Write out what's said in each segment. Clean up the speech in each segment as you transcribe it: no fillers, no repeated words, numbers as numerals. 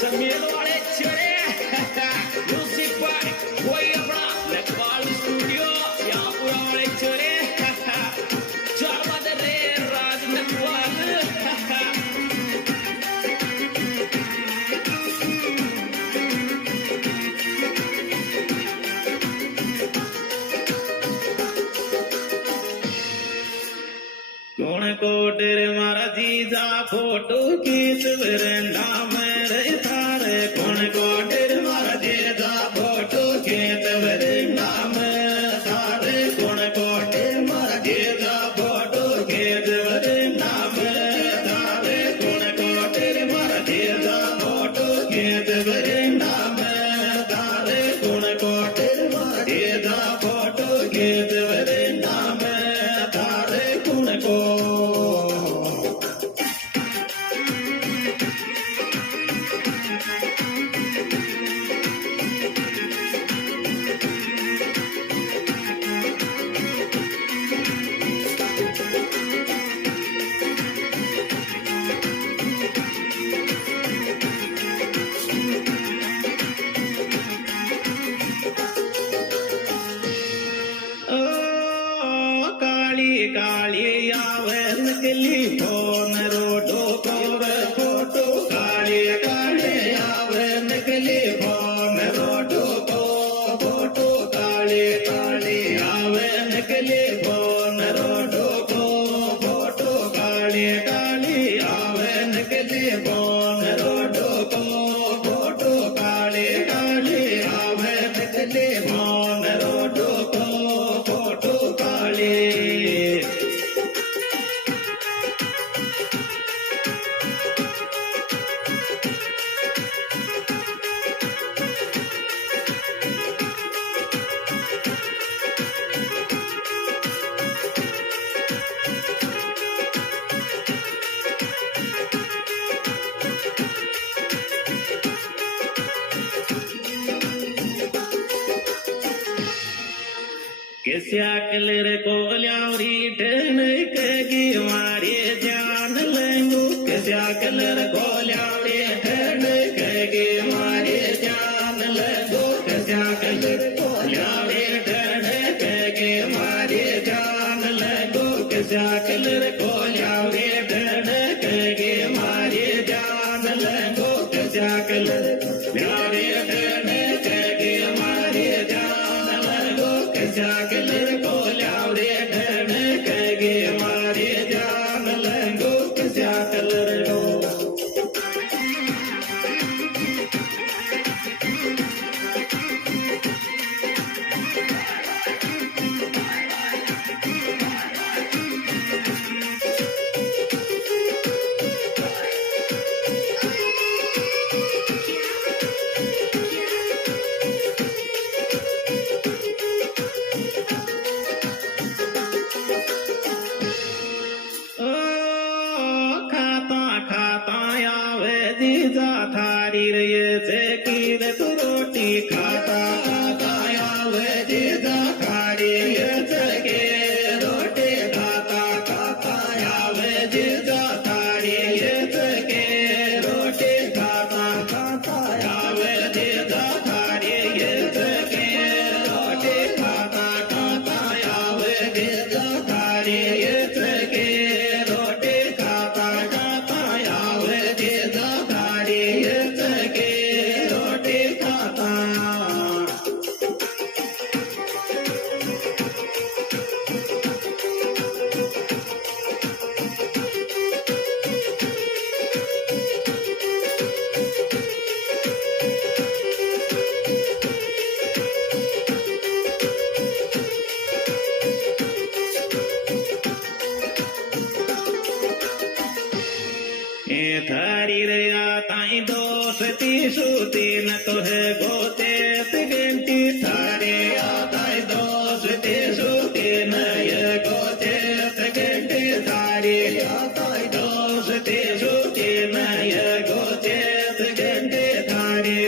समीर वाले चले music by कोई अपना लखवाल स्टूडियो यहाँ पूरा वाले चले चावद रे राज लखवाल कौन कोटर मारा जीजा फोटो खींच वरना मेरे थारे कौन कोटर मारा जीजा फोटो खींच वरना मेरे थारे कौन कोटर मारा जीजा फोटो खींच वरना मेरे थारे कौन कोटर मारा जीजा फोटो खींच वरना मेरे थारे कौन कोटर मारा जीजा फोटो खींच वरना मेरे थारे कौन को काली आवे नकली फोन रोडो कोर फोटो काली काली आवे नकली फोन रोडो को फोटो काली काली आवे नकली फोन रोडो को फोटो काली काली आवे नकली फोन रोडो को फोटो काली काली आवे नकली फोन रोडो को फोटो काली कैसा कलर को ल्यावरी ढन कगी मारे जान लेंगो कैसा कलर को ल्यावरी ढन कगी मारे जान लेंगो कैसा कलर को ल्यावरी ढन कगी मारे जान लेंगो कैसा कलर को ल्यावरी ढन कगी मारे जान लेंगो कैसा कलर ल्यावरी ढन कगी मारे जान लेंगो कैसा कलर को ल्यावरे ढन कगे मारे जान लेंगो कैसा कलर को जीजा थारी रे से कीर तू रोटी खाता खाता आवे जीजा थारी से के रोटी खाता खाता आवे जीजा थारी से के रोटी खाता खाता आवे जीजा थारी से के रोटी खाता खाता आवे जीजा थारी से के रोटी खाता खाता आवे जीजा के रोटी खाता थारी रे ताई दोस्ती सूती न तो है गोते घंटी थारे ताई दोस्ती सूती न ये गोते घंटी थारी ताई दोस्ती सूती न ये गोते घंटी थारी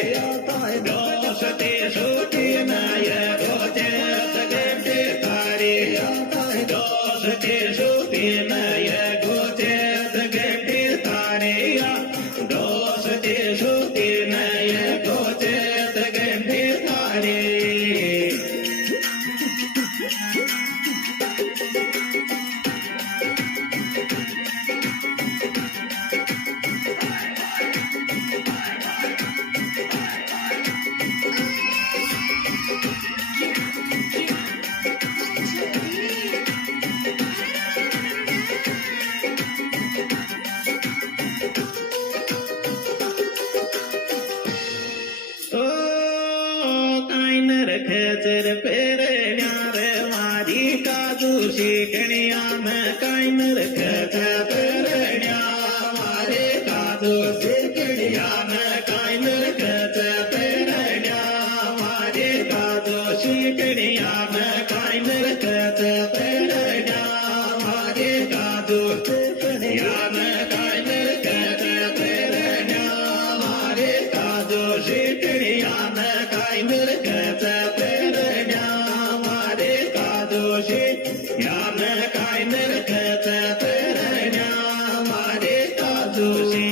ताई दोस्ती सूती न ये गोते घंटी थारी ताई दोस्ती सूती न ये गोते घंटी थारी दोषते श्रुति नय गोचेत गंभीरारे खेचर पेरण्यार मारी काजू शिकण्यान कायनर खेच पेरण्या मारे काजू शिकण्यान कायनर खेच पेरण्या मारे काजू शिकण्यान कायनर खेच पेरण्या मारे काजू शिकण्यान कायनर खेच पेरण्या मारे काजू शिकण्यान कायनर खेच यान काय नरखत पेरण्या मारे काजूशी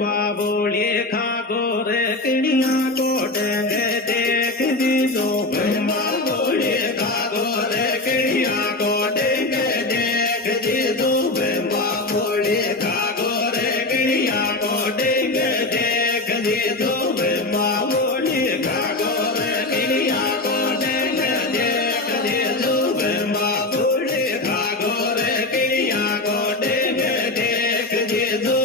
बाबोले खागोर किड़िया को डंग देख दीदो बाबोले खागोर किड़िया को डंग देख दीदो बाबोले खागोर किड़िया को डंग देख दीदो बाबोले खागोर किड़िया को डंग देख दीदो बाबोले खागोर किड़िया को डंग देख दीदो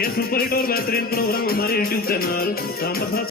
ये सुपर हिट और बेहतरीन प्रोग्राम हमारे YouTube चैनल